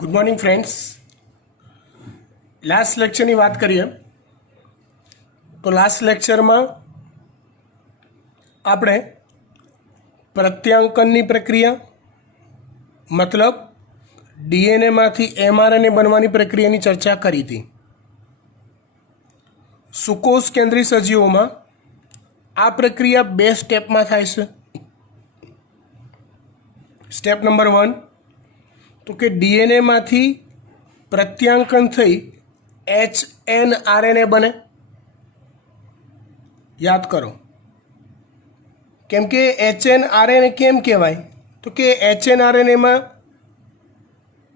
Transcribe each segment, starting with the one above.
Good morning friends. Last લેક્ચરની વાત કરીએ તો લાસ્ટ લેક્ચરમાં આપણે પ્રત્યાંકનની પ્રક્રિયા મતલબ ડીએનએમાંથી એમઆરએનએ બનવાની પ્રક્રિયાની ચર્ચા કરી હતી. સુકોષ કેન્દ્રી સજીવોમાં આ પ્રક્રિયા 2 સ્ટેપમાં થાય છે. સ્ટેપ નંબર 1 તો કે ડીએનએમાંથી પ્રત્યાંકન થઈ એચએનઆરએનએ બને. યાદ કરો, કેમ કે એચએનઆરએનએ કેમ કહેવાય તો કે એચએનઆરએનએમાં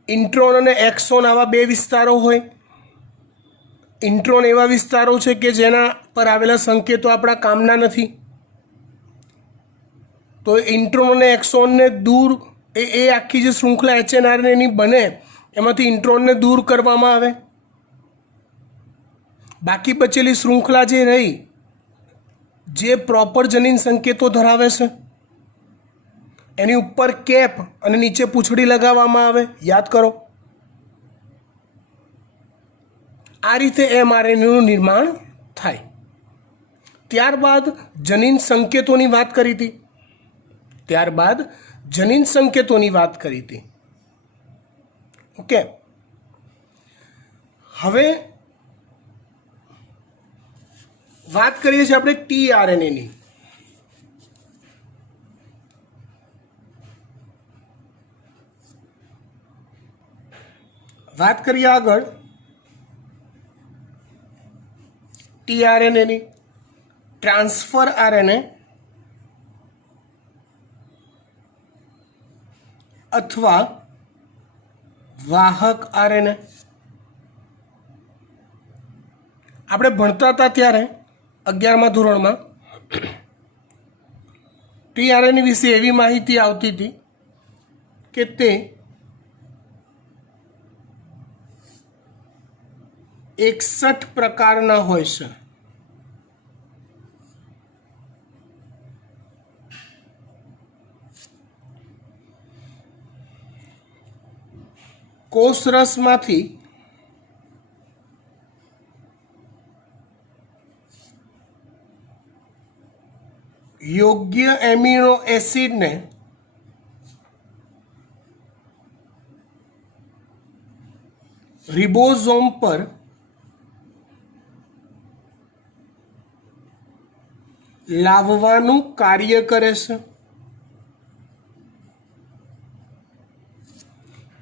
ઇન્ટ્રોન અને એક્સોન આવા 2 વિસ્તારો હોય. ઇન્ટ્રોન એવા વિસ્તારો છે કે જેના પર આવેલા સંકેતો આપણા કામના નથી, તો ઇન્ટ્રોન અને એક્સોનને દૂર એ આખી જે શૃંખલા એચએનઆરએનએની બને એમાંથી ઇન્ટ્રોનને દૂર કરવામાં આવે. બાકી બચેલી શૃંખલા જે રહી જે પ્રોપર જનીન સંકેતો ધરાવે છે એની ઉપર કેપ અને નીચે પૂંછડી લગાવવામાં આવે. યાદ કરો, આ રીતે એમઆરએનએનું નિર્માણ થાય. ત્યારબાદ જનીન સંકેતોની વાત કરી હતી. ઓકે, હવે વાત કરીએ છીએ આપણે ટીઆરએનએની. વાત કરીએ આગળ ટીઆરએનએની. ટ્રાન્સફર આરએનએ અથવા વાહક આરએનએ. આપણે ભણતા હતા ત્યારે 11મા ધોરણમાં ટીઆરએનએ વિશે એવી માહિતી આવતી હતી કે તે 61 પ્રકારના હોય છે. કોષરસમાંથી યોગ્ય એમિનો એસિડને રિબોઝોમ પર લાવવાનું કાર્ય કરે છે.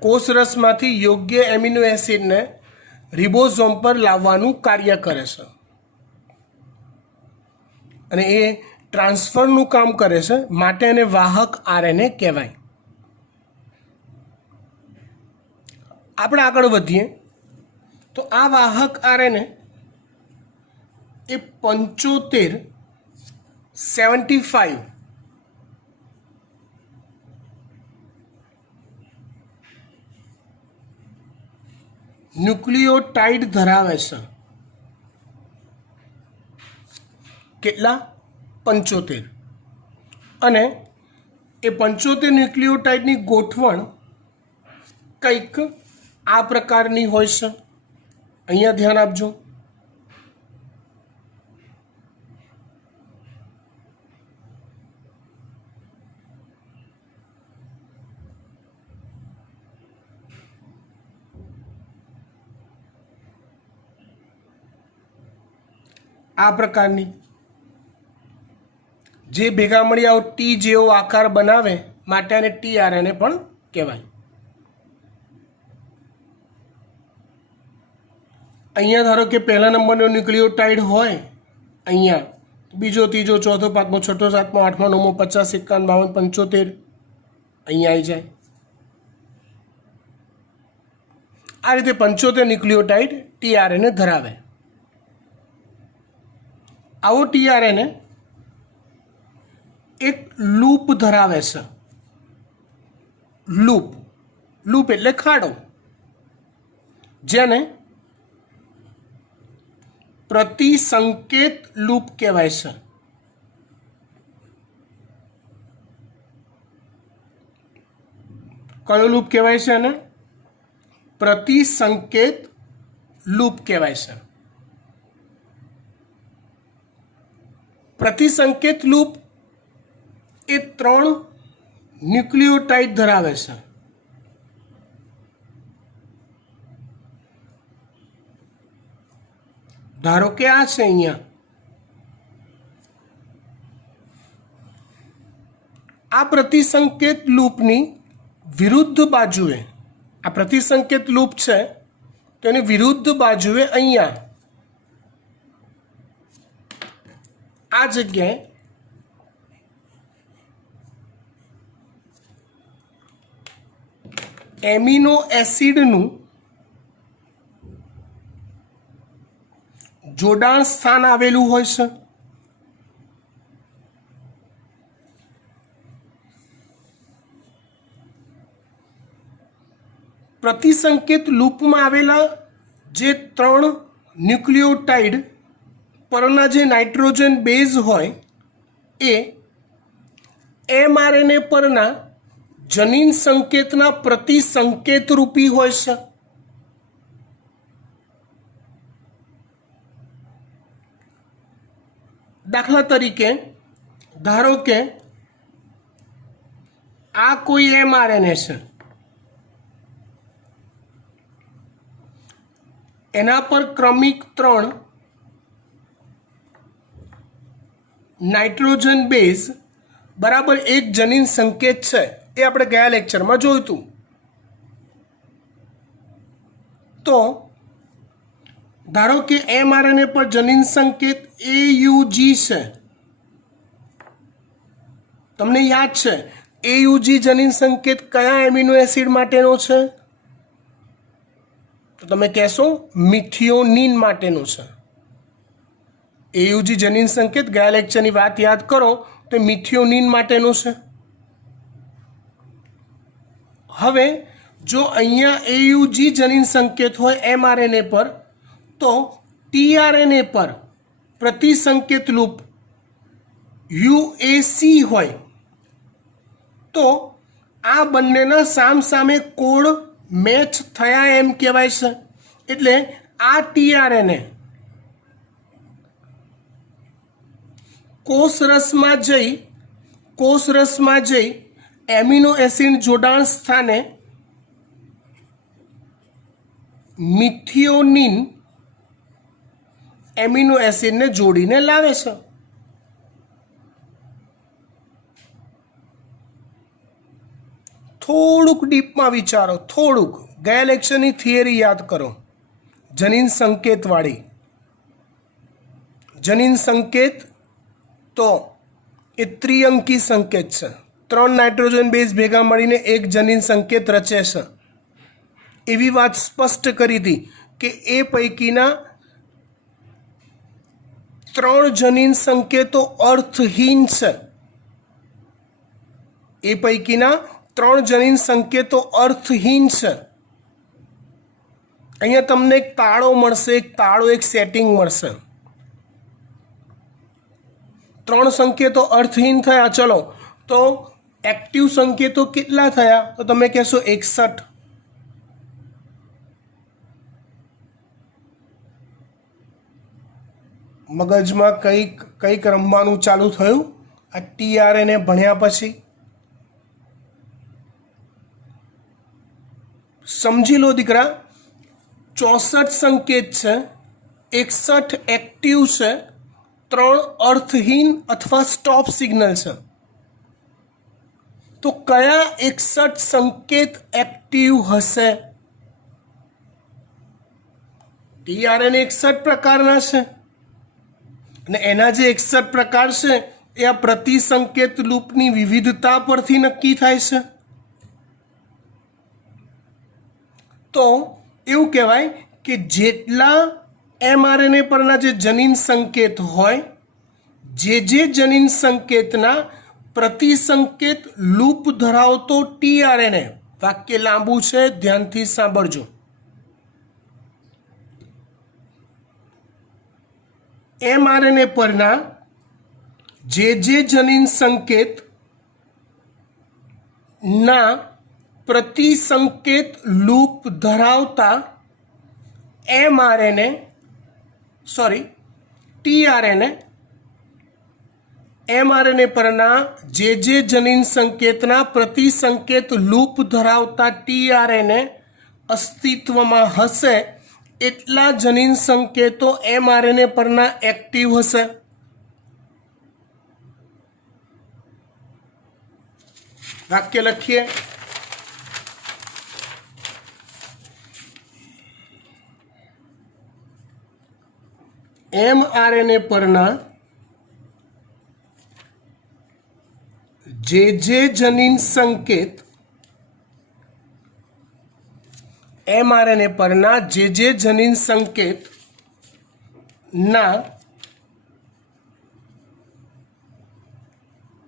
કોષરસમાંથી યોગ્ય એમિનો એસિડને રિબોઝોમ પર લાવવાનું કાર્ય કરે છે અને એ ટ્રાન્સફરનું કામ કરે છે, માટે એને વાહક આરએનએ કહેવાય. આપણે આગળ વધીએ તો આ વાહક આરએનએ એ 75 ન્યુક્લિયોટાઇડ ધરાવે છે. કેટલા? 75. અને એ 75 ન્યુક્લિયોટાઇડની ગોઠવણ કંઈક આ પ્રકારની હોય છે. અહીંયા ધ્યાન આપજો. આ પ્રકારની જે ભેગા મળી આવો ટી જેવો આકાર બનાવે માટે આને ટીઆરએનએ પણ કહેવાય. અહીંયા ધારો કે પહેલા નંબરનો ન્યુક્લિયોટાઇડ હોય, અહીંયા બીજો, ત્રીજો, ચોથો, પાંચમો, છઠ્ઠો, સાતમો, આઠમો, નવમો, 50, 51, 52, 75 અહીંયા આવી જાય. આ રીતે 75 ન્યુક્લિયોટાઇડ ટીઆરએનએ ધરાવે. આવો ટીઆરએનએ એક લૂપ ધરાવે છે. લૂપ એટલે ખાડો, જેને પ્રતિસંકેત લૂપ કહેવાય છે. કયો લૂપ કહેવાય છે એને? પ્રતિસંકેત લૂપ કહેવાય છે. પ્રતિસંકેત લૂપ એ 3 ન્યુક્લિયોટાઇડ ધરાવે છે. ધારો કે આ છે અહીંયા, આ પ્રતિસંકેત લૂપની વિરુદ્ધ બાજુએ, આ પ્રતિસંકેત લૂપ છે તેની વિરુદ્ધ બાજુએ અહીંયા આ જગ્યાએ એમિનો એસિડનું જોડાણ સ્થાન આવેલું હોય છે. પ્રતિસંકેત લૂપમાં આવેલા જે 3 ન્યુક્લિયોટાઇડ પરના જે નાઇટ્રોજન બેઝ હોય એ mRNA પરના જનીન સંકેતના પ્રતિસંકેત રૂપી હોય છે. દાખલા તરીકે ધારો કે આ કોઈ mRNA છે, એના પર ક્રમિક 3 નાઇટ્રોજન બેઝ બરાબર 1 જનીન સંકેત છે. એ આપણે ગયા લેક્ચરમાં જોયું હતું. તો ધારો કે mRNA પર જનીન સંકેત AUG છે. તમને યાદ છે AUG જનીન સંકેત કયા એમિનો એસિડ માટેનો છે? તો તમે કહેશો મિથિયોનિન માટેનું છે. AUG જનીન સંકેત ગયા લેક્ચરની વાત યાદ કરો તો મિથિયોનિન માટેનું છે. હવે જો અહીંયા AUG જનીન સંકેત હોય mRNA પર, તો tRNA પર પ્રતિસંકેત લૂપ UAC હોય તો આ બંનેના સામસામે કોડ મેચ થયા એમ કહેવાય છે. એટલે આ tRNA કોષરસમાં જઈ એમિનો એસિડ જોડાણ સ્થાને મિથિયોનિન એમિનો એસિડને જોડીને લાવે છે. થોડુંક ડીપમાં વિચારો, થોડુંક ગયા લેક્ચરની થિયરી યાદ કરો. જનીન સંકેતવાળી જનીન સંકેત તો એ ત્રિઅંકી સંકેત છે. 3 નાઇટ્રોજન બેઝ ભેગા મળીને 1 જનીન સંકેત રચે છે. એવી વાત સ્પષ્ટ કરી હતી કે એ પૈકીના 3 જનીન સંકેતો અર્થહીન છે. એ પૈકીના 3 જનીન સંકેતો અર્થહીન છે. અહીંયા તમને એક તાળો મળશે, એક સેટિંગ મળશે. 3 સંકેતો અર્થહીન થયા. ચલો તો એક્ટિવ સંકેતો કેટલા થયા? તો તમે કહેશો 61. મગજમાં કંઈક રમવાનું ચાલુ થયું આ tRNA ભણ્યા પછી? સમજી લો દીકરા, 64 સંકેત છે, 61 એક્ટિવ છે, 3 અર્થહીન અથવા સ્ટોપ સિગ્નલ છે. તો કયા 61 સંકેત એક્ટિવ હશે? tRNA 61 પ્રકારના છે અને એના જે 61 પ્રકાર છે એ આ પ્રતિસંકેત લૂપની વિવિધતા પરથી નક્કી થાય છે. તો એવું કહેવાય કે જેટલા mRNA પરના જે જનીન સંકેત હોય, જે જનીન સંકેતના પ્રતિસંકેત લૂપ ધરાવતો tRNA, વાક્ય લાંબુ છે, ધ્યાનથી સાંભળજો. mRNA પરના જે જનીન સંકેત ના પ્રતિસંકેત લૂપ ધરાવતા એમઆરએનએ ટીઆરએનએ એમઆરએનએ પરના જે જનીન સંકેતના પ્રતિસંકેત લૂપ ધરાવતા ટીઆરએનએ અસ્તિત્વમાં હશે એટલા જનીન સંકેતો એમઆરએનએ પરના એક્ટિવ હશે. વાક્ય લખીએ. એમઆરએનએ પરના જે જનીન સંકેત એમઆરએનએ પરના જે જનીન સંકેત ના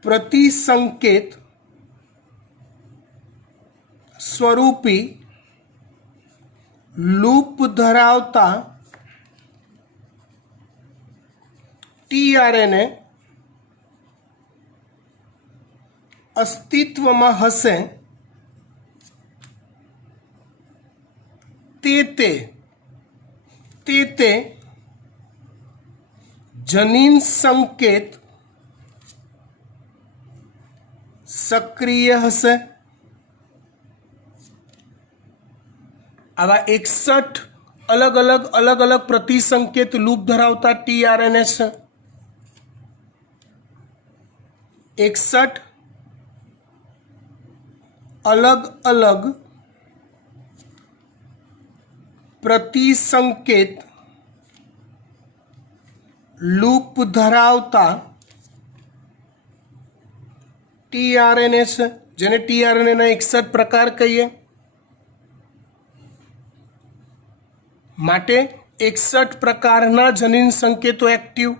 પ્રતિસંકેત સ્વરૂપી લૂપ ધરાવતા ટીઆરએનએ અસ્તિત્વમાં હશે તે જનીન સંકેત સક્રિય હશે. આવા 61 અલગ અલગ પ્રતિસંકેત લૂપ ધરાવતા ટીઆરએનએ છે. 61 અલગ પ્રતિસંકેત લૂપ ધરાવતા ટીઆરએનએ છે, જેને ટીઆરએનએના 61 પ્રકાર કહીએ. માટે 61 પ્રકારના જનીન સંકેતો એક્ટિવ.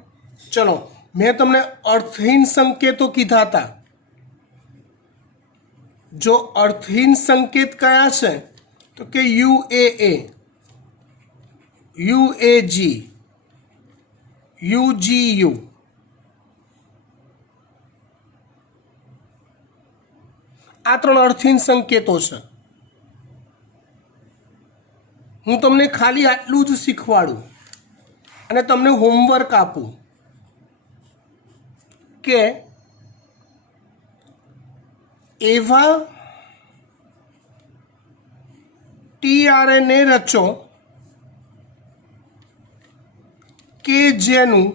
ચલો, મેં તમને અર્થહીન સંકેતો કીધા હતા. જો અર્થહીન સંકેત કયા છે તો કે યુએએ, યુએજી, યુજીયુ. આ 3 અર્થહીન સંકેતો છે. હું તમને ખાલી આટલું જ શીખવાડું અને તમને હોમવર્ક આપું કે એવા ટીઆરએનએ રચો કે જેનું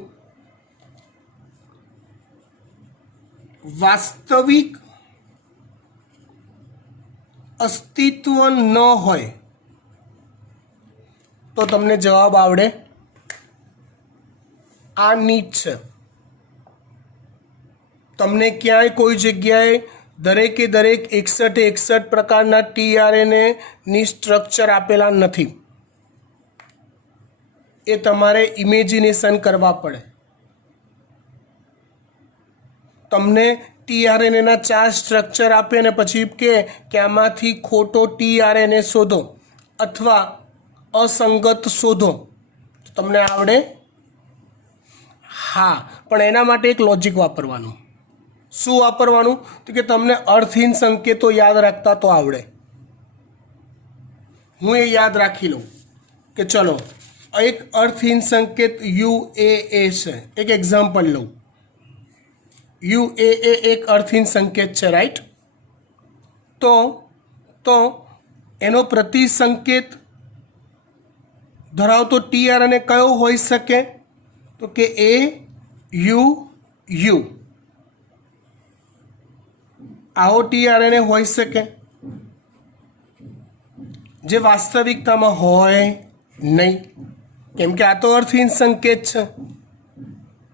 વાસ્તવિક અસ્તિત્વ ન હોય તો તમને જવાબ આવડે. આ નીટ છે. તમને ક્યાંય કોઈ જગ્યાએ દરેકે દરેક 61 પ્રકારના ટીઆરએનએની સ્ટ્રક્ચર આપેલા નથી. એ તમારે ઇમેજિનેશન કરવા પડે. તમને ટીઆરએનએના 4 સ્ટ્રક્ચર આપે અને પછી કે આમાંથી ખોટો ટીઆરએનએ શોધો અથવા અસંગત શોધો, તમને આવડે? હા, પણ એના માટે એક લોજિક વાપરવાનું. શું વાપરવાનું? તો કે તમને અર્થહીન સંકેતો યાદ રાખતા તો આવડે. હું એ યાદ રાખી લઉં કે ચલો એક અર્થહીન સંકેત યુએએ છે. એક એક્ઝામ્પલ લઉં. યુએએ એક અર્થહીન સંકેત છે, રાઈટ? તો એનો પ્રતિસંકેત ધરાવતો ટીઆરએનએ કયો હોઈ શકે? તો કે એ યુ યુ. આવો ટીઆરએનએ હોઈ શકે જે વાસ્તવિકતામાં હોય નહીં, કેમ કે આ તો અર્થહીન સંકેત છે.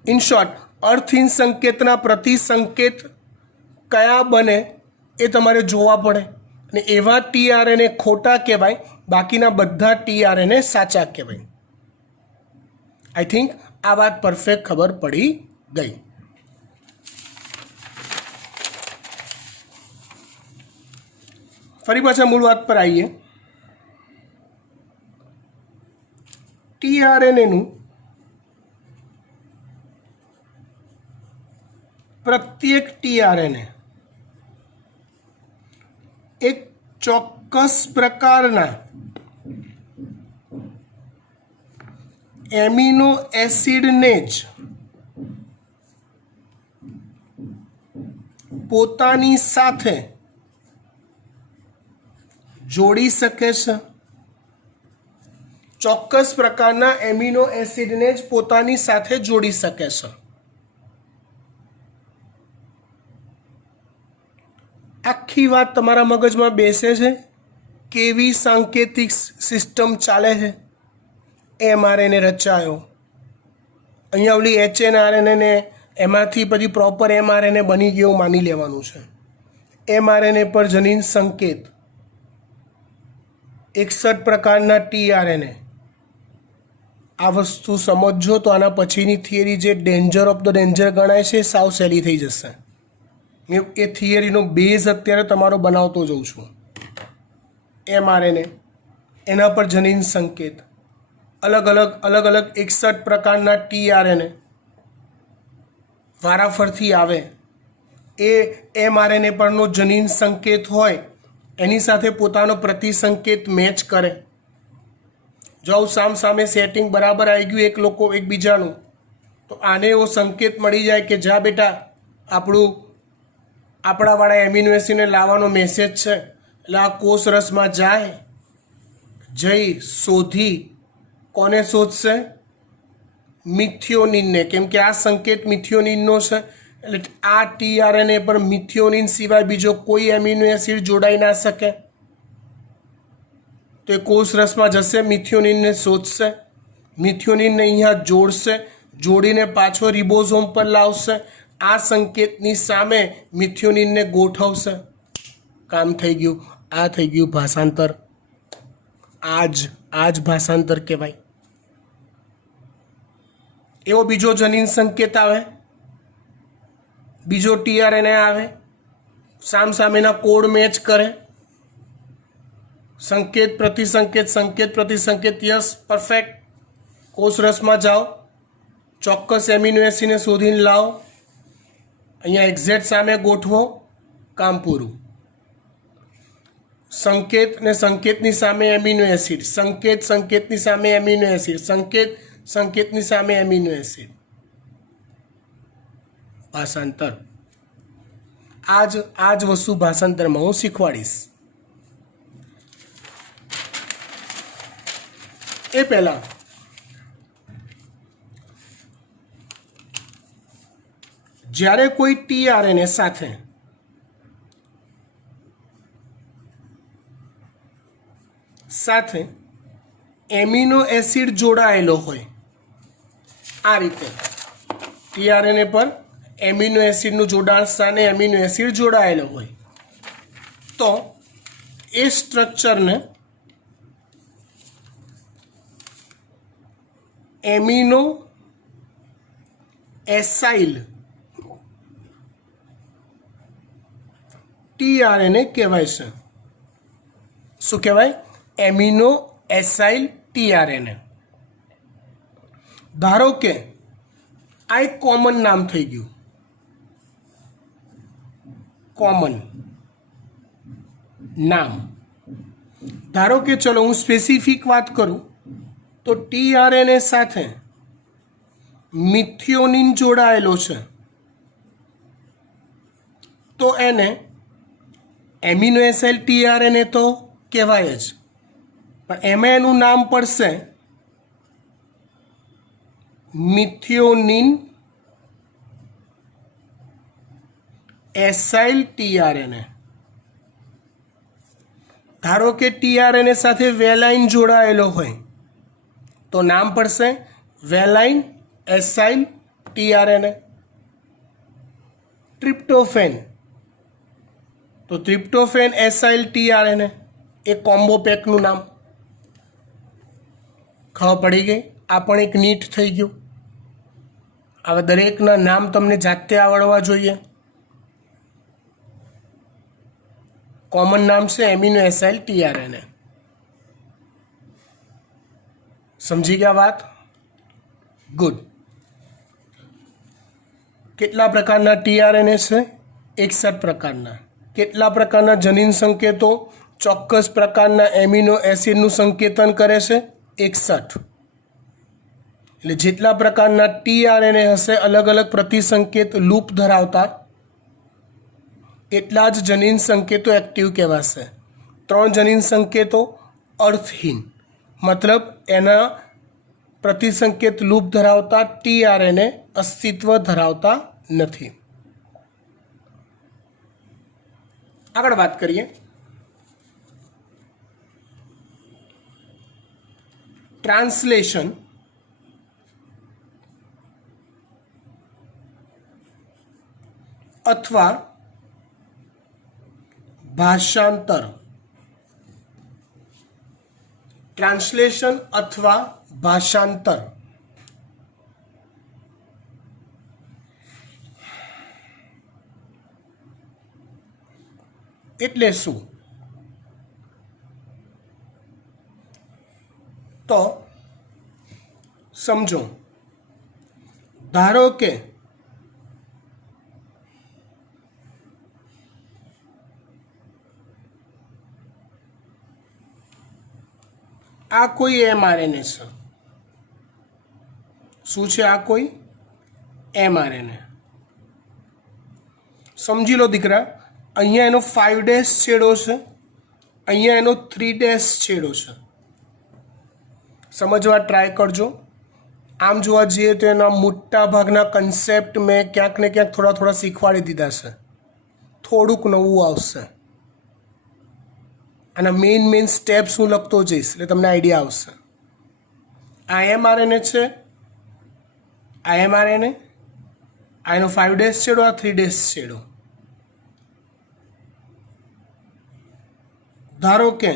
ઇન શોર્ટ, અર્થહીન સંકેતના પ્રતિસંકેત કયા બને એ તમારે જોવા પડે અને એવા ટીઆરએનએ ખોટા કહેવાય, બાકીના બધા ટીઆરએનએ સાચા કહેવાય. આઈ થિંક આ વાત પરફેક્ટ ખબર પડી ગઈ. ફરી પાછા મૂળ વાત પર આવીએ. ટીઆરએનએનું પ્રત્યેક ટીઆરએનએ એક ચોક્કસ પ્રકારના એમિનો એસિડને જ પોતાની સાથે જોડી શકે છે। ચોક્કસ પ્રકારના એમિનો એસિડને જ પોતાની સાથે જોડી શકે છે। આખી વાત તમારા મગજમાં બેસે છે? કેવી સાંકેતિક સિસ્ટમ ચાલે છે? એમઆરએનએ રચાયો, અહીંયા ઓલી એચએનઆરએનએ એમાંથી પછી પ્રોપર એમઆરએનએ બની ગયો માની લેવાનું છે। એમઆરએનએ પર જનીન સંકેત, 61 પ્રકારના ટીઆરએનએ। આ વસ્તુ સમજો તો આના પછીની થિયરી જે ડેન્જર ઓફ ધ ડેન્જર ગણાય છે સાવ સહેલી થઈ જશે। એ થિયરીનો બેઝ અત્યારે તમારો બનાવતો જઉં છું। એમઆરએનએ, એના પર જનીન સંકેત, અલગ અલગ 61 પ્રકારના ટીઆરએનએ વારાફરતી આવે। એ એમઆરએનએ પરનો જનીન સંકેત હોય એની સાથે પોતાનો પ્રતિસંકેત મેચ કરે। જો સામે સેટિંગ બરાબર આવી ગયું એક લોકો એકબીજાનું, તો આને એવો સંકેત મળી જાય કે જા બેટા આપણાવાળા એમિનો એસિડને લાવવાનો મેસેજ છે, એટલે આ કોષ રસમાં જઈ શોધી કોને શોધશે? મિથિયોનિનને, કેમ કે આ સંકેત મિથિયોનિનનો છે। એટલે આ ટીઆરએનએ પર મિથિયોનિન સિવાય બીજો કોઈ એમિનો એસિડ જોડાઈ ના શકે। તો એ કોષ રસમાં જશે, મિથિયોનિનને શોધશે, મિથિયોનિનને અહીંયા જોડશે, જોડીને પાછો રિબોઝોમ પર લાવશે। આ સંકેતની સામે મિથિયોનિનને ગોઠવશે। કામ થઈ ગયું। આ થઈ ગયું ભાષાંતર। આ જ ભાષાંતર કહેવાય। એવો બીજો જનીન સંકેત આવે, બીજો ટીઆરએનએ આવે, સામસામેના કોડ મેચ કરે, સંકેત પ્રતિસંકેત, સંકેત પ્રતિસંકેત, યસ પરફેક્ટ। કોષ રસમાં જાઓ, ચોક્કસ એમિનો એસિડને શોધીને લાવો, અહીંયા એક્ઝેક્ટ સામે ગોઠવો, કામ પૂરું। સંકેત ને સંકેતની સામે એમિનો એસિડ, સંકેતની સામે એમિનો એસિડ, સંકેતની સામે એમિનો એસિડ, ભાષાંતર। આ જ વસ્તુ ભાષાંતરમાં હું શીખવાડીશ। એ પહેલા જ્યારે કોઈ ટીઆરએનએ સાથે એમિનો એસિડ જોડાયેલો હોય, આ રીતે ટીઆરએનએ પર એમિનો એસિડનું જોડાણ સ્થાને એમિનો એસિડ જોડાયેલો હોય, તો એ સ્ટ્રક્ચરને એમિનો એસાઇલ ટીઆરએનએ કહેવાય છે। શું કહેવાય? Amino acyl tRNA. ધારો કે આ એક કોમન નામ થઈ ગયું, કોમન નામ। ધારો કે ચલો હું સ્પેસિફિક વાત કરું તો ટીઆરએનએ સાથે મિથિયોનિન જોડાયેલો છે, તો એને એમિનો એસાઇલ ટીઆરએનએ તો કહેવાય જ, પણ એમાં એનું નામ પડશે મિથિયોનિન એસાઇલ ટીઆરએનએ। ધારો કે ટીઆરએનએ સાથે વેલાઇન જોડાયેલો હોય તો નામ પડશે વેલાઇન એસાઇલ ટીઆરએનએ। ટ્રિપ્ટોફેન તો ટ્રિપ્ટોફેન એસાઇલ ટીઆરએનએ, એ કોમ્બો પેકનું નામ। ખબર પડી ગઈ? આ પણ એક નીટ થઈ ગયું। હવે દરેકના નામ તમને જાતે આવડવા જોઈએ। કોમન નામ છે એમિનો એસાઇલ ટીઆરએનએ। સમજી ગયા વાત? ગુડ। કેટલા પ્રકારના ટીઆરએનએ છે? 61 પ્રકારના। કેટલા પ્રકારના જનીન સંકેતો? ચોક્કસ પ્રકારના એમિનો એસિડનું સંકેતન કરે છે 61. એટલે જેટલા પ્રકારના ટીઆરએનએ હશે અલગ અલગ પ્રતિસંકેત લૂપ ધરાવતા એટલા જ જનીન સંકેતો એક્ટિવ કહેવાશે. 3 જનીન સંકેતો અર્થહીન, મતલબ એના પ્રતિસંકેત લૂપ ધરાવતા ટીઆરએનએ અસ્તિત્વ ધરાવતા નથી. આગળ વાત કરીએ. ટ્રાન્સલેશન અથવા ભાષાંતર. ટ્રાન્સલેશન અથવા ભાષાંતર એટલે શું? તો સમજો, ધારો કે આ કોઈ એમઆરએનએ છે. શું છે આ? કોઈ એમઆરએનએ. સમજી લો દીકરા, અહીંયા એનો 5' છેડો છે, અહીંયા એનો 3' છેડો છે. સમજવા ટ્રાય કરજો. આમ જોવા જઈએ તો એના મોટા ભાગના કન્સેપ્ટ મેં ક્યાંક ને ક્યાંક થોડા થોડા શીખવાડી દીધા છે. થોડુંક નવું આવશે. આના મેઇન સ્ટેપ્સ હું લખતો જઈશ એટલે તમને આઈડિયા આવશે. આ એમઆરએનએ છે, આ એમઆરએનએ, આ એનો 5' છેડો, આ 3' છેડો. ધારો કે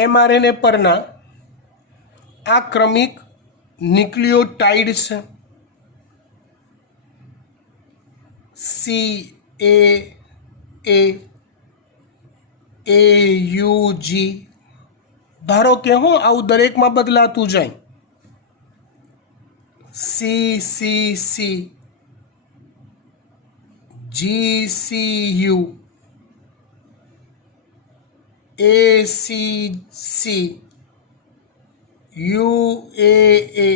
એમઆરએનએ પરના આ ક્રમિક ન્યુક્લિયોટાઇડ છે. CAAUG. ધારો કે આવું દરેકમાં બદલાતું જાય. CCC, GCU, ACC, UAA,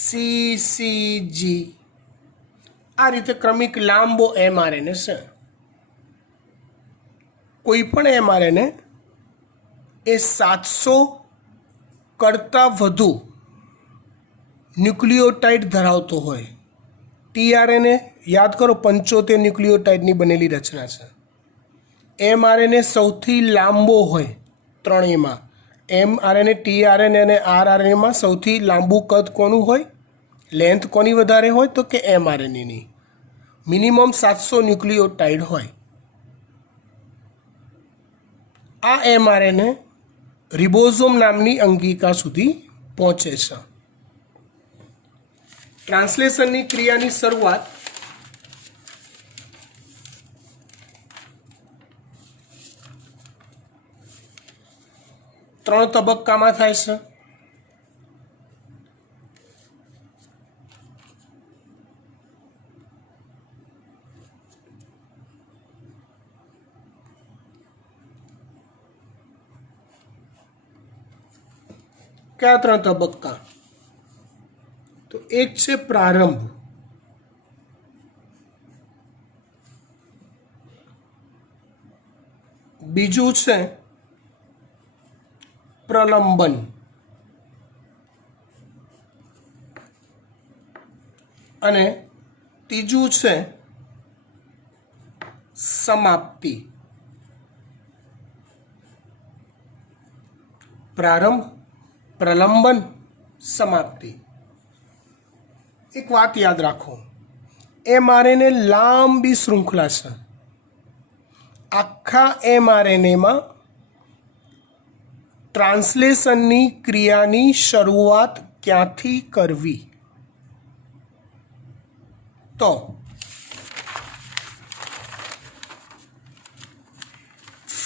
CCG. આ રીતે ક્રમિક લાંબો એમઆરએનએ છે. કોઈ પણ એમઆરએનએ એ 700 કરતાં વધુ ન્યુક્લિયોટાઇડ ધરાવતો હોય. ટીઆરએનએ યાદ કરો 75 ન્યુક્લિયોટાઇડની બનેલી રચના છે. એમઆરએનએ સૌથી લાંબો હોય ત્રણેયમાં. એમઆરએનએ, ટીઆરએનએ અને આરઆરએનએમાં સૌથી લાંબુ કદ કોનું હોય? લેન્થ કોની વધારે હોય? તો કે એમઆરએનએની. મિનિમમ 700 ન્યુક્લિયોટાઇડ હોય. આ એમઆરએનએ રિબોઝોમ નામની અંગિકા સુધી પહોંચે છે. ટ્રાન્સલેશનની ક્રિયાની શરૂઆત ત્રણ તબક્કામાં થાય છે. કયા ત્રણ તબક્કા? તો એક છે પ્રારંભ, બીજું છે પ્રલંબન અને ત્રીજું છે સમાપ્તિ. પ્રારંભ, પ્રલંબન, સમાપ્તિ. એક વાત યાદ રાખો, એમઆરએનએ લાંબી શૃંખલા છે. આખા એમઆરએનએમાં ટ્રાન્સલેશનની ક્રિયાની શરૂઆત ક્યાંથી કરવી? તો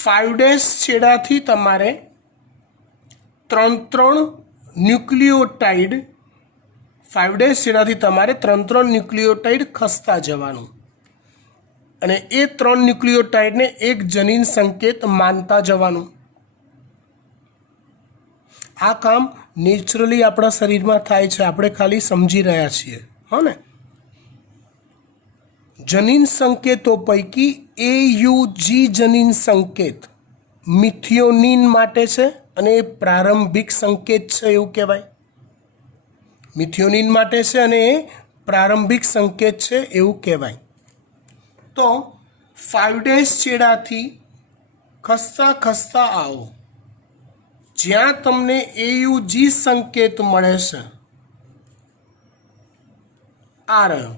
5' છેડાથી તમારે 3 ન્યુક્લિયોટાઇડ 5' છેડાથી તમારે 3 ન્યુક્લિયોટાઇડ ખસતા જવાનું અને એ 3 ન્યુક્લિયોટાઇડને એક જનીન સંકેત માનતા જવાનું. આ કામ નેચરલી આપણા શરીરમાં થાય છે, આપણે ખાલી સમજી રહ્યા છીએ. હો ને? જનીન સંકેતો પૈકી AUG જનીન સંકેત મિથિયોનિન માટે છે અને એ પ્રારંભિક સંકેત છે એવું કહેવાય. મિથિયોનિન માટે છે અને એ પ્રારંભિક સંકેત છે એવું કહેવાય. તો 5' છેડાથી ખસતા ખસતા આવો, જ્યાં તમને AUG સંકેત મળે છે. આ રહ્યો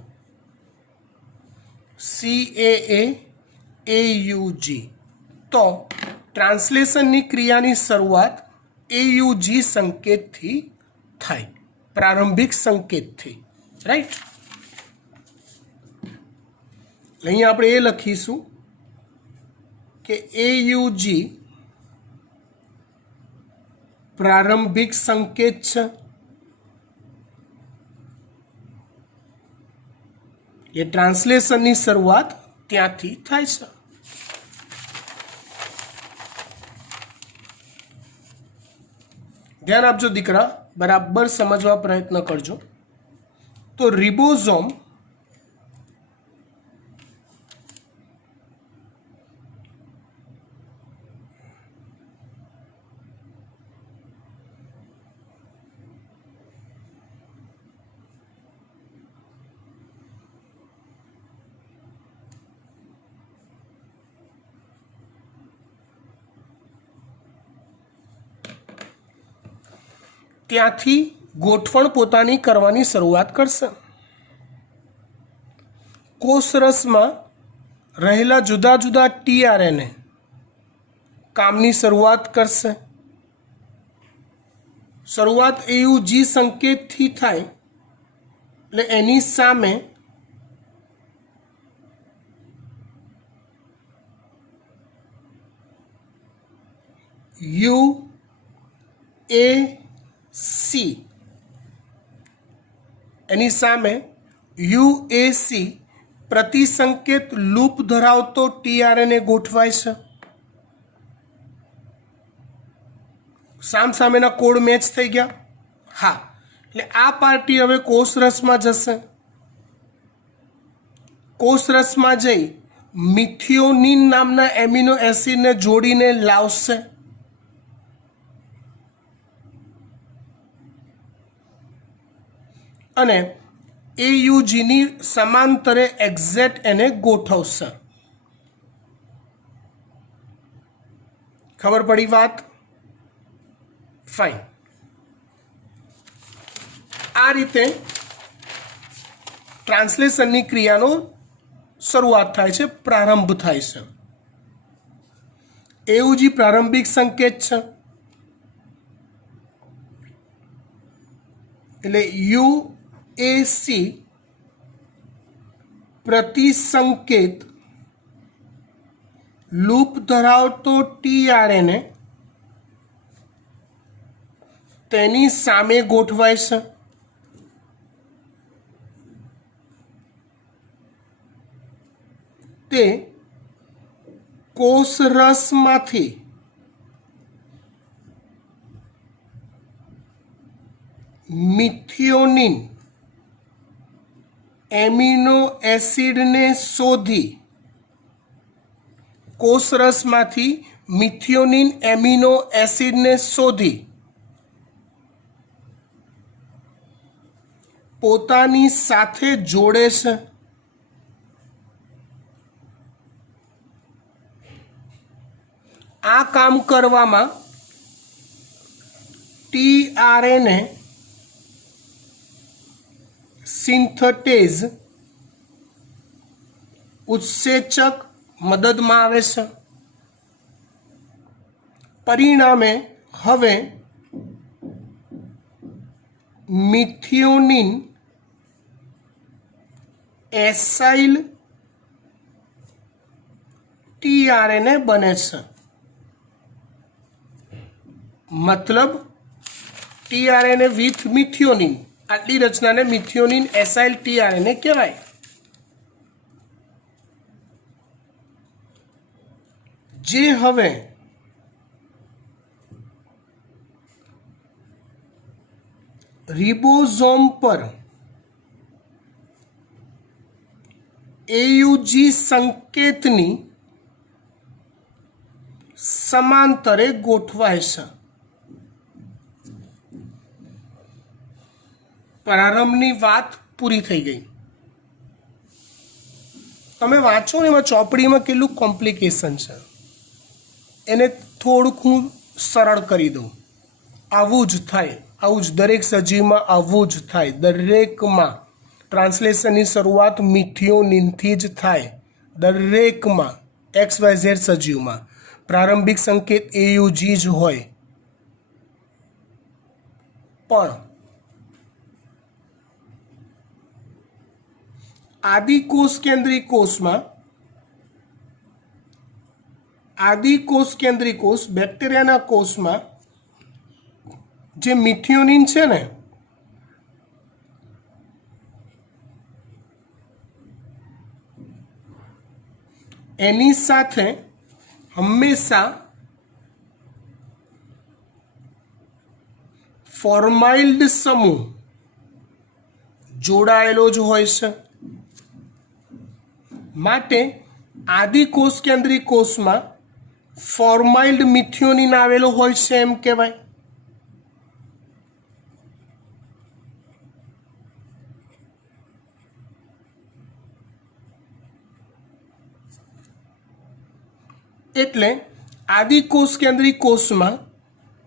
CAA AUG. તો ટ્રાન્સલેશનની ક્રિયાની શરૂઆત AUG સંકેતથી થાય, પ્રારંભિક સંકેતથી. રાઈટ? અહીંયા આપણે એ લખીશું કે AUG પ્રારંભિક સંકેત છે. એ ટ્રાન્સલેશનની શરૂઆત ત્યાંથી થાય છે. ધ્યાન આપજો દીકરા, બરાબર સમજવા પ્રયત્ન કરજો. તો રિબોઝોમ ત્યાંથી ગોઠવણ પોતાની કરવાની શરૂઆત કરશે. કોષરસમાં રહેલા જુદા જુદા tRNA કામની શરૂઆત કરશે. શરૂઆત AUG સંકેતથી થાય એટલે એની સામે UAC, એની સામે UAC પ્રતિસંકેત લૂપ ધરાવતો tRNA ગોઠવાય છે. સામસામેના કોડ મેચ થઈ ગયા. હા, એટલે આ પાર્ટી હવે કોષરસમાં જશે. કોષરસમાં જઈ મિથિયોનિન નામના એમિનો એસિડને જોડીને લાવશે. અને AUGની સમાંતરે એક્ઝેક્ટ એને ગોઠવશે. ખબર પડી વાત? ફાઇન. આ રીતે ટ્રાન્સલેશનની ક્રિયાનો શરૂઆત થાય છે, પ્રારંભ થાય છે. AUG પ્રારંભિક સંકેત છે એટલે UAC પ્રતિસંકેત લૂપ ધરાવતો tRNA તેની સામે ગોઠવાય છે. તે કોષરસમાંથી મિથિયોનિન એમિનો એસિડને શોધી કોષરસમાંથી મિથિયોનિન એમિનો એસિડને શોધી પોતાની સાથે જોડે છે. આ કામ કરવામાં tRNA સિન્થેટેઝ ઉત્સેચક મદદમાં આવે છે. પરિણામે હવે મિથિયોનિન એસાઇલ tRNA બને છે. मतलब टीआरएनए विथ मिथियोनिन आटली रचनाने मिथियोनिन एसाइल टीआरएनए कहेवाय। जे हवे रिबोसोम पर एयूजी संकेतनी समांतरे गोठवाय छे। प्रारंभनी बात पूरी थई गई। तमे वाँचो ने एमां चोपड़ीमां केटલું कॉम्प्लिकेशन छे, एने थोड़ुंक हूँ सरळ करी दऊं। आवुं ज थाय, आवुं ज दरेक सजीवमां आवुं ज थाय। दरेकमां ट्रांसलेशननी शरूआत मिथियोनिनथी ज थाय। दरेकमां XYZ सजीवमां प्रारंभिक संकेत AUG ज होय। पण आदिकोष केंद्रीय कोष बेक्टेरियाना कोष में जे मिथियोनिन छे ने एनी साथे हमेशा फॉर्माइल्ड समूह जोड़ायेलो ज होय छे। माटे आदिकोष केंद्रीय कोष में फॉर्माइल्ड मिथियोनिन आवेलो होय छे एम कहेवाय। एटले आदिकोष केंद्रीय कोष में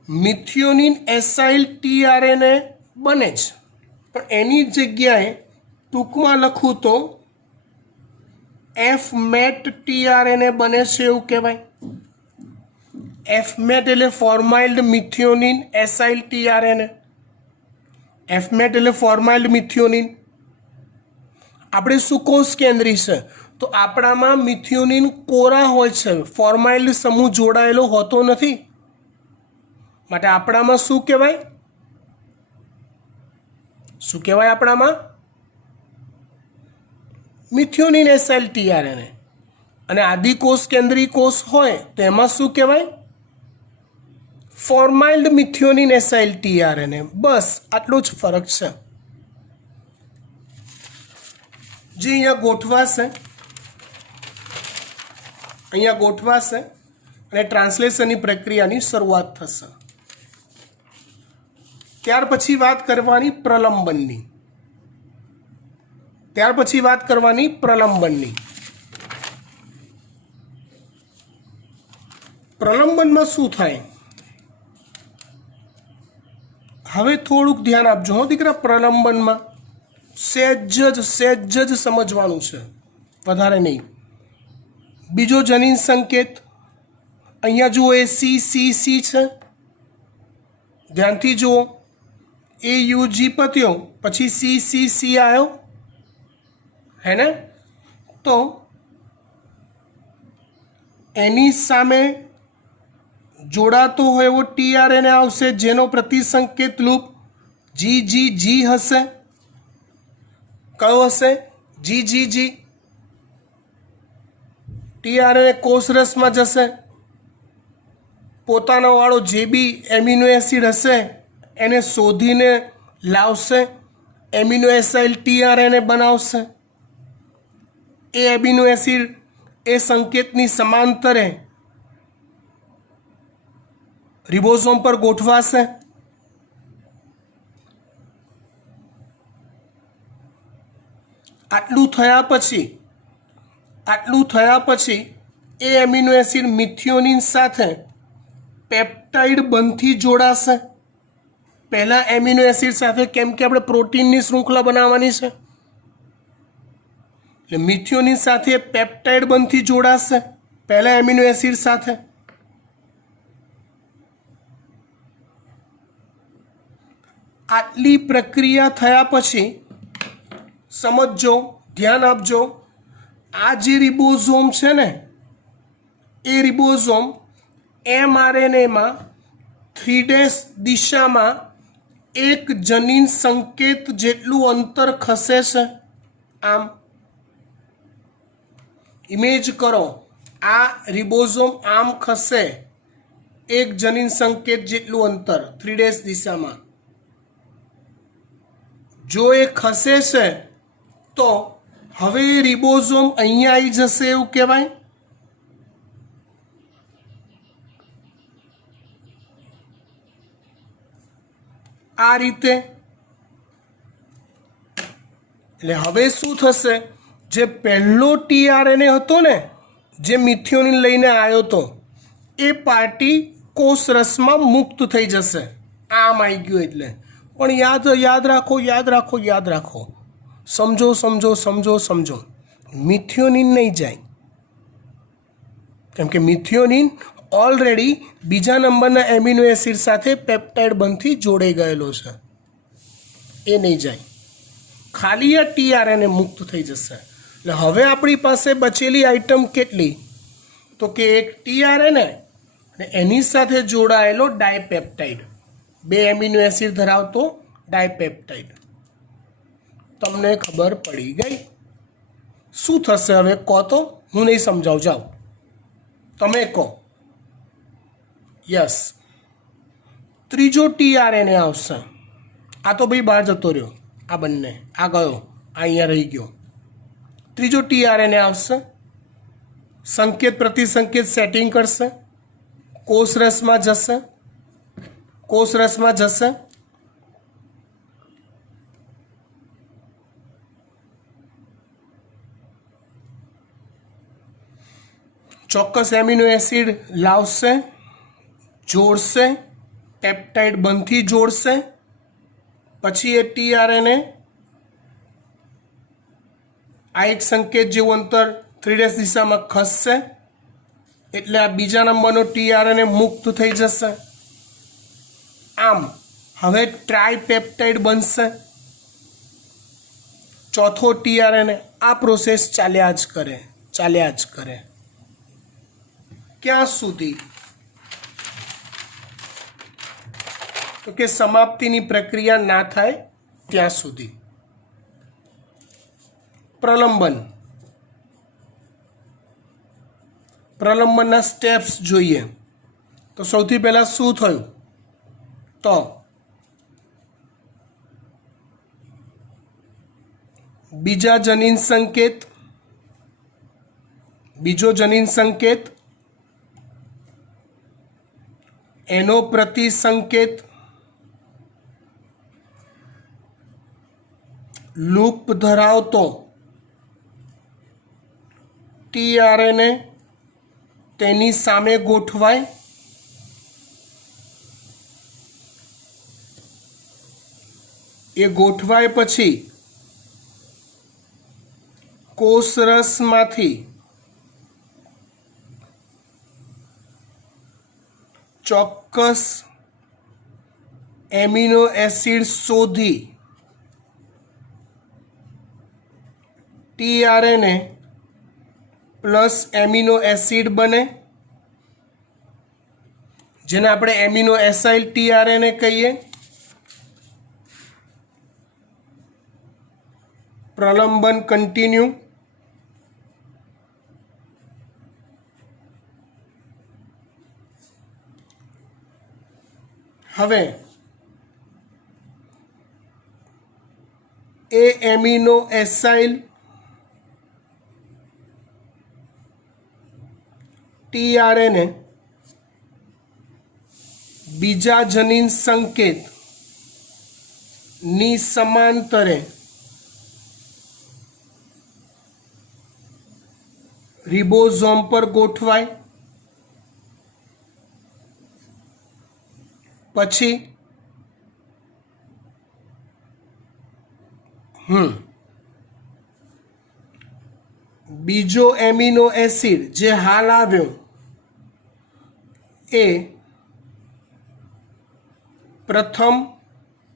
मिथियोनिन एसाइल टीआरएनए बने छे, पण एनी जग्याए टूंकमां लखूं तो एफमेट टीआरएनए बने छे एवुं कहेवाय। एफमेट एटले फॉर्माइल्ड मिथियोनिन एसाइल टीआरएनए। एफमेट एटले फॉर्माइल्ड मिथियोनिन। आपणे शुं कोष केंद्रीय छे तो आपणामां मिथियोनिन कोरा होय छे, फॉर्माइल्ड समूह जोड़ायेलो होतो नथी। माटे आपणामां शुं कहेवाय? शुं कहेवाय आपणामां? Methionine acyl T R N A. अने आदिकोष केंद्रीय कोष होय तो एमां शुं कहेवाय? Formylated methionine acyl T R N A. बस आटलो ज फरक छे। जे अहींया गोठवाशे, अहींया गोठवाशे अने ट्रांसलेशननी प्रक्रियानी शरूआत थशे। त्यार पछी वात करवानी प्रलंबननी। त्यार पछी वात करवानी प्रलंबननी। प्रलंबનમાં શું થાય? હવે થોડુંક ધ્યાન આપજો હો દીકરા। પ્રલંબનમાં સહેજ જ સમજવાનું છે, વધારે નહીં। બીજો જનીન સંકેત અહીંયા જુઓ, એ सी છે, ધ્યાનથી જુઓ। AUG પત્યો પછી सी આવ્યો, है ने? तो एनी सामे जोड़ातो होय एवो टीआरएनए आवशे जेनो प्रतिसंकेत लूप GGG हशे। कयो हशे? GGG। टीआरएनए कोषरस में जशे, पोतानो वाळो जे बी एमिनो एसिड हशे एने शोधीने लावशे, amino acyl tRNA बनावशे। A amino acid A संकेतनी समांतरे ribosome पर गोठवाशे। आटलू थया पछी ए एमिनो एसिड मिथियोनिन साथे पेप्टाइड बंधथी जोड़ाशे। पहला एमिनो एसिड साथे, केम के आपणे प्रोटीननी श्रृंखला बनाववानी छे, એટલે મિથિયોનિન સાથે પેપ્ટાઇડ બંધથી જોડાશે પહેલા એમિનો એસિડ સાથે। આટલી પ્રક્રિયા થયા પછી સમજજો, ધ્યાન આપજો, આ જે રિબોઝોમ છે ને એ રિબોઝોમ mRNA માં 3' દિશામાં એક જનીન સંકેત જેટલું અંતર ખસે છે આમ ઇમેજ કરો આ રિબોઝોમ આમ ખસે એક જનીન સંકેત જેટલું અંતર 3' દિશામાં જો એ ખસે છે તો હવે રિબોઝોમ અહીંયા આવી જશે એવું કહેવાય આ રીતે એટલે હવે શું થશે જે પહેલો ટીઆરએનએ હતો ને જે મિથિયોનિન લઈને આવ્યો હતો એ પાર્ટી કોષરસમાં મુક્ત થઈ જશે આમ આવી ગયું એટલે પણ યાદ રાખો સમજો મિથિયોનિન નહીં જાય કેમ કે મિથિયોનિન ઓલરેડી બીજા નંબરના એમિનો એસિડ સાથે પેપ્ટાઇડ બંધથી જોડાઈ ગયેલો છે એ નહીં જાય ખાલી આ ટીઆરએનએ મુક્ત થઈ જશે એટલે હવે આપણી પાસે બચેલી આઇટમ કેટલી તો કે એક ટીઆરએનએ અને એની સાથે જોડાયેલો ડાયપેપ્ટાઇડ 2 એમિનો એસિડ ધરાવતો ડાયપેપ્ટાઇડ તમને ખબર પડી ગઈ શું થશે હવે કહો તો હું નહીં સમજાવું જાઓ તમે કહો યસ ત્રીજો ટીઆરએનએ આવશે આ તો ભાઈ બહાર જતો રહ્યો આ બંને આ ગયો આ અહીંયા રહી ગયો ત્રીજો ટીઆરએનએ આવશે સંકેત પ્રતિસંકેત સેટિંગ કરશે કોષરસમાં જશે ચોક્કસ એમિનો એસિડ લાવશે જોડશે પેપ્ટાઇડ બંધથી જોડશે પછી એ ટીઆરએનએ આ એક સંકેત જેવું અંતર 3' દિશામાં ખસશે એટલે આ બીજા નંબરનો ટીઆરએનએ મુક્ત થઈ જશે આમ હવે ટ્રાયપેપ્ટાઇડ બનશે ચોથો ટીઆરએનએ આ પ્રોસેસ ચાલ્યા જ કરે ક્યાં સુધી તો કે સમાપ્તિની પ્રક્રિયા ના થાય ત્યાં સુધી પ્રલંબનના સ્ટેપ્સ જોઈએ તો સૌથી પહેલાં શું થયું તો બીજો જનીન સંકેત એનો પ્રતિસંકેત લૂપ ધરાવતો ટીઆરએનએ તેની સામે ગોઠવાય એ ગોઠવાય પછી કોષરસમાંથી ચોક્કસ એમિનો એસિડ શોધી ટીઆરએનએ પ્લસ એમિનો એસિડ બને જેને આપણે એમિનો એસાઇલ ટીઆરએનએ કહીએ પ્રલંબન કન્ટિન્યુ હવે એ એમિનો એસાઇલ ટીઆરએનએ બીજા જનીન સંકેત ની સમાંતરે રિબોઝોમ પર ગોઠવાય પછી બીજો એમિનો એસિડ જે હાલ આવ્યો એ પ્રથમ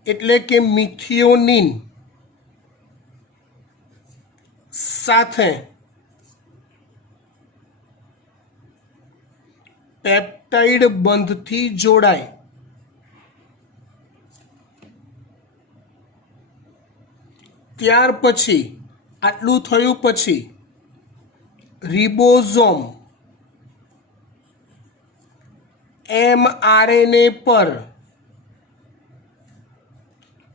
એટલે કે મિથિયોનિન સાથે પેપ્ટાઇડ બંધથી જોડાય ત્યાર પછી આટલું થયું પછી રિબોઝોમ mRNA પર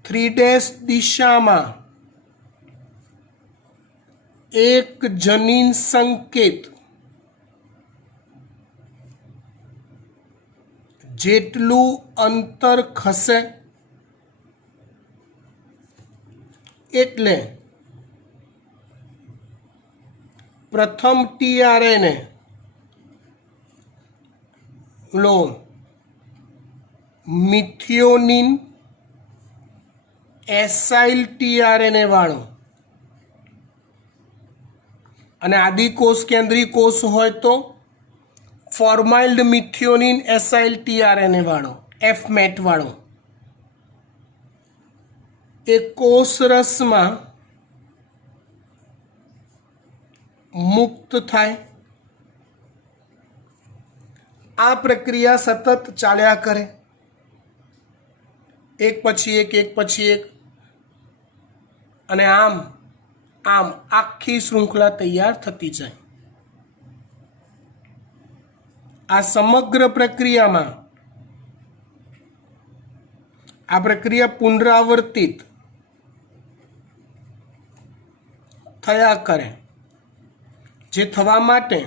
3' દિશામાં એક જનીન સંકેત જેટલું અંતર ખસે એટલે પ્રથમ tRNA લો મિથિયોનિન એસાઇલ tRNA વાળો અને આદિકોષ કેન્દ્રીય કોષ હોય તો ફોર્માઇલ્ડ મિથિયોનિન એસાઇલ tRNA વાળો FMAT વાળો એ કોષ રસમાં મુક્ત થાય. આ પ્રક્રિયા સતત ચાલ્યા કરે, એક પછી એક અને આમ આખી શૃંખલા તૈયાર થતી જાય. આ સમગ્ર પ્રક્રિયામાં આ પ્રક્રિયા પુનરાવર્તિત થયા કરે, જે થવા માટે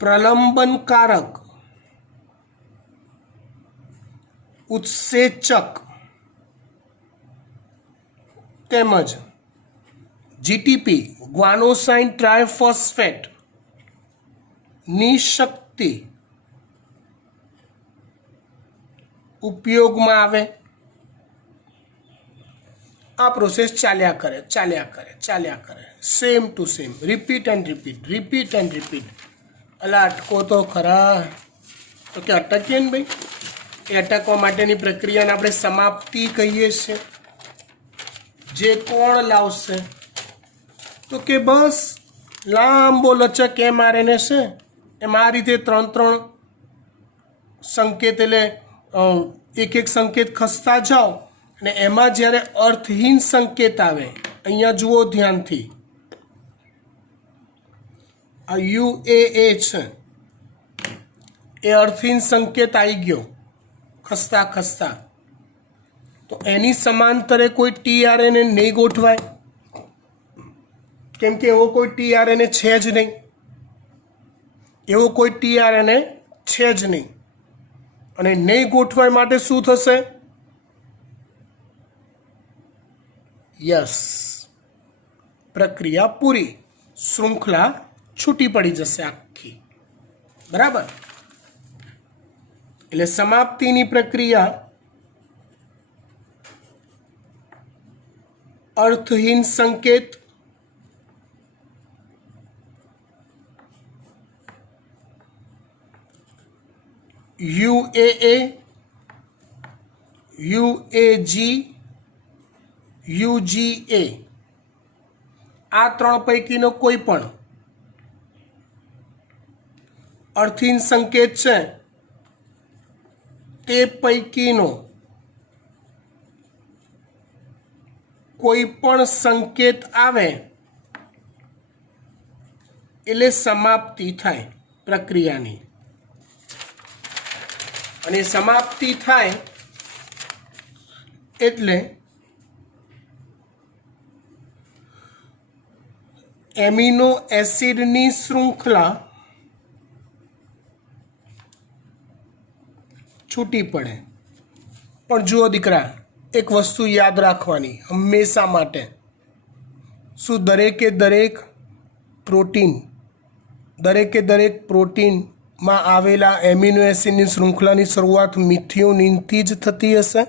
પ્રલંબનકારક ઉત્સેચક તેમજ જીટીપી ગ્વાનોસાઇન ટ્રાયફોસ્ફેટ ની શક્તિ ઉપયોગમાં આવે. આ પ્રોસેસ ચાલ્યા કરે, same to same, repeat and repeat. અલા અટકો તો ખરા, તો કે અટકીએ ને ભાઈ. એ અટકવા માટેની પ્રક્રિયાને આપણે સમાપ્તિ કહીએ છીએ. જે કોણ લાવશે? તો કે બસ લાંબો લચક mRNA છે, એમ આ રીતે 3 સંકેત, એટલે એક સંકેત ખસતા જાઓ અને એમાં જ્યારે અર્થહીન સંકેત આવે, અહીંયા જુઓ ધ્યાનથી, આ UAA છે એ અર્થહીન સંકેત આવી ગયો ખસતા, તો એની સમાંતરે કોઈ tRNA નહીં ગોઠવાય, કેમ કે એવો કોઈ tRNA છે જ નહીં. અને નહીં ગોઠવાય માટે શું થશે? યસ, પ્રક્રિયા પૂરી, શૃંખલા છૂટી પડી જશે આખી. બરાબર? એટલે સમાપ્તિની પ્રક્રિયા અર્થહીન સંકેત UAA, UAG, UGA આ 3 પૈકીનો કોઈ પણ અર્થહીન સંકેત છે તે પૈકીનો કોઈ પણ સંકેત આવે એટલે સમાપ્તિ થાય પ્રક્રિયાની. અને સમાપ્તિ થાય એટલે એમિનો એસિડની શૃંખલા છૂટી પડે. પણ જુઓ દીકરા, એક વસ્તુ યાદ રાખવાની હંમેશા માટે, શું દરેકે દરેક પ્રોટીનમાં આવેલા એમિનો એસિડની શૃંખલાની શરૂઆત મિથિયોનિનથી જ થતી હશે?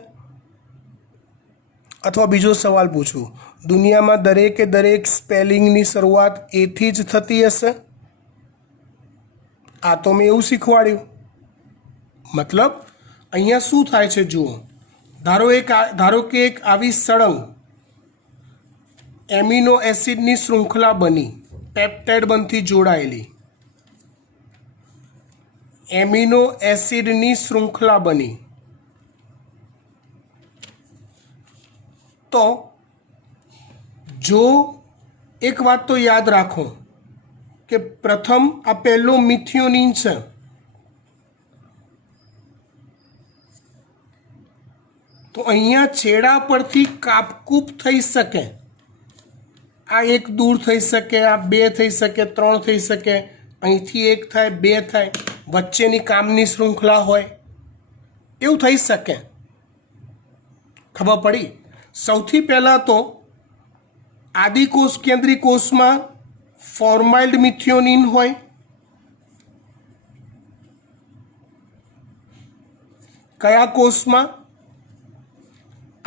અથવા બીજો સવાલ પૂછું, દુનિયામાં દરેકે દરેક સ્પેલિંગની શરૂઆત એથી જ થતી હશે? આ તો મેં એવું શીખવાડ્યું. મતલબ અહીંયા શું થાય છે જુઓ, ધારો કે એક આવી સળંગ એમિનો એસિડની શૃંખલા બની, પેપ્ટાઇડ બંધથી જોડાયેલી એમિનો એસિડની શૃંખલા બની, તો જો એક વાત તો યાદ રાખો કે પ્રથમ આ પહેલો મિથિયોનિન છે, તો અહીંયા છેડા પરથી કાપકૂપ થઈ શકે, આ એક દૂર થઈ શકે, આ બે થઈ શકે, ત્રણ થઈ શકે, અહીંથી એક થાય, બે થાય, વચ્ચેની કામની શૃંખલા હોય, એવું થઈ શકે. ખબર પડી? સૌથી પહેલાં તો આદિકોષ કેન્દ્રી કોષમાં ફોર્માઇલ્ડ મિથિયોનિન હોય, કયા કોષમાં?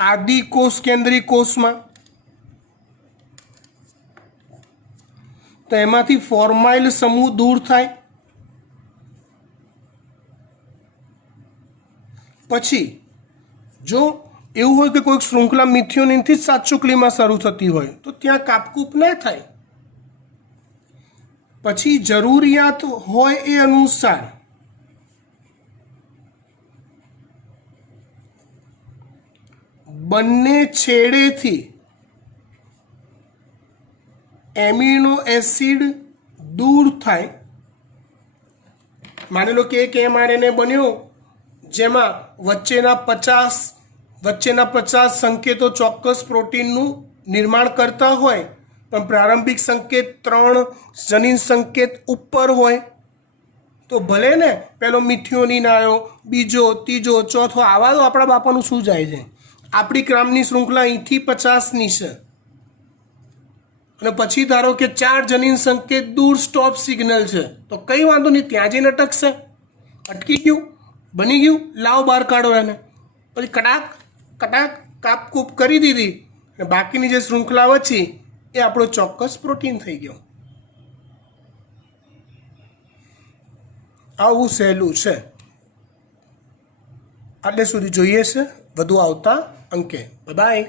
આદિકોષ કેન્દ્રી કોષમાં. તો એમાંથી ફોર્માઇલ સમૂહ દૂર થાય. પછી જો એવું હોય કે કોઈક શૃંખલા મિથિયોનિનથી જ સાતશુક્લીમાં શરૂ થતી હોય તો ત્યાં કાપકૂપ ના થાય. પછી જરૂરિયાત હોય એ અનુસાર બંને છેડેથી એમિનો એસિડ દૂર થાય. માની લો કે એક mRNA બન્યો જેમાં વચ્ચેના 50 સંકેતો ચોક્કસ પ્રોટીનનું નિર્માણ કરતા હોય, પણ પ્રારંભિક સંકેત 3 જનીન સંકેત ઉપર હોય, તો ભલે ને પેલો મિથિયોનિન આવ્યો, બીજો, ત્રીજો, ચોથો, આવા તો આપણા બાપાનું શું જાય છે? આપણી ક્રામની શૃંખલા અહીંથી 50ની છે અને પછી ધારો કે 4 જનીન સંકેત દૂર સ્ટોપ સિગ્નલ છે, તો કંઈ વાંધો નહીં, ત્યાં જઈને અટકશે. અટકી ગયું, બની ગયું, લાવ બહાર કાઢો એને. પછી કડાક કડાક કાપકૂપ કરી દીધી અને બાકીની જે શૃંખલા વચ્ચી એ આપણો ચોક્કસ પ્રોટીન થઈ ગયો. આવું સહેલું છે. આટલે સુધી જોઈએ છે, વધુ આવતા અંકે. બાય.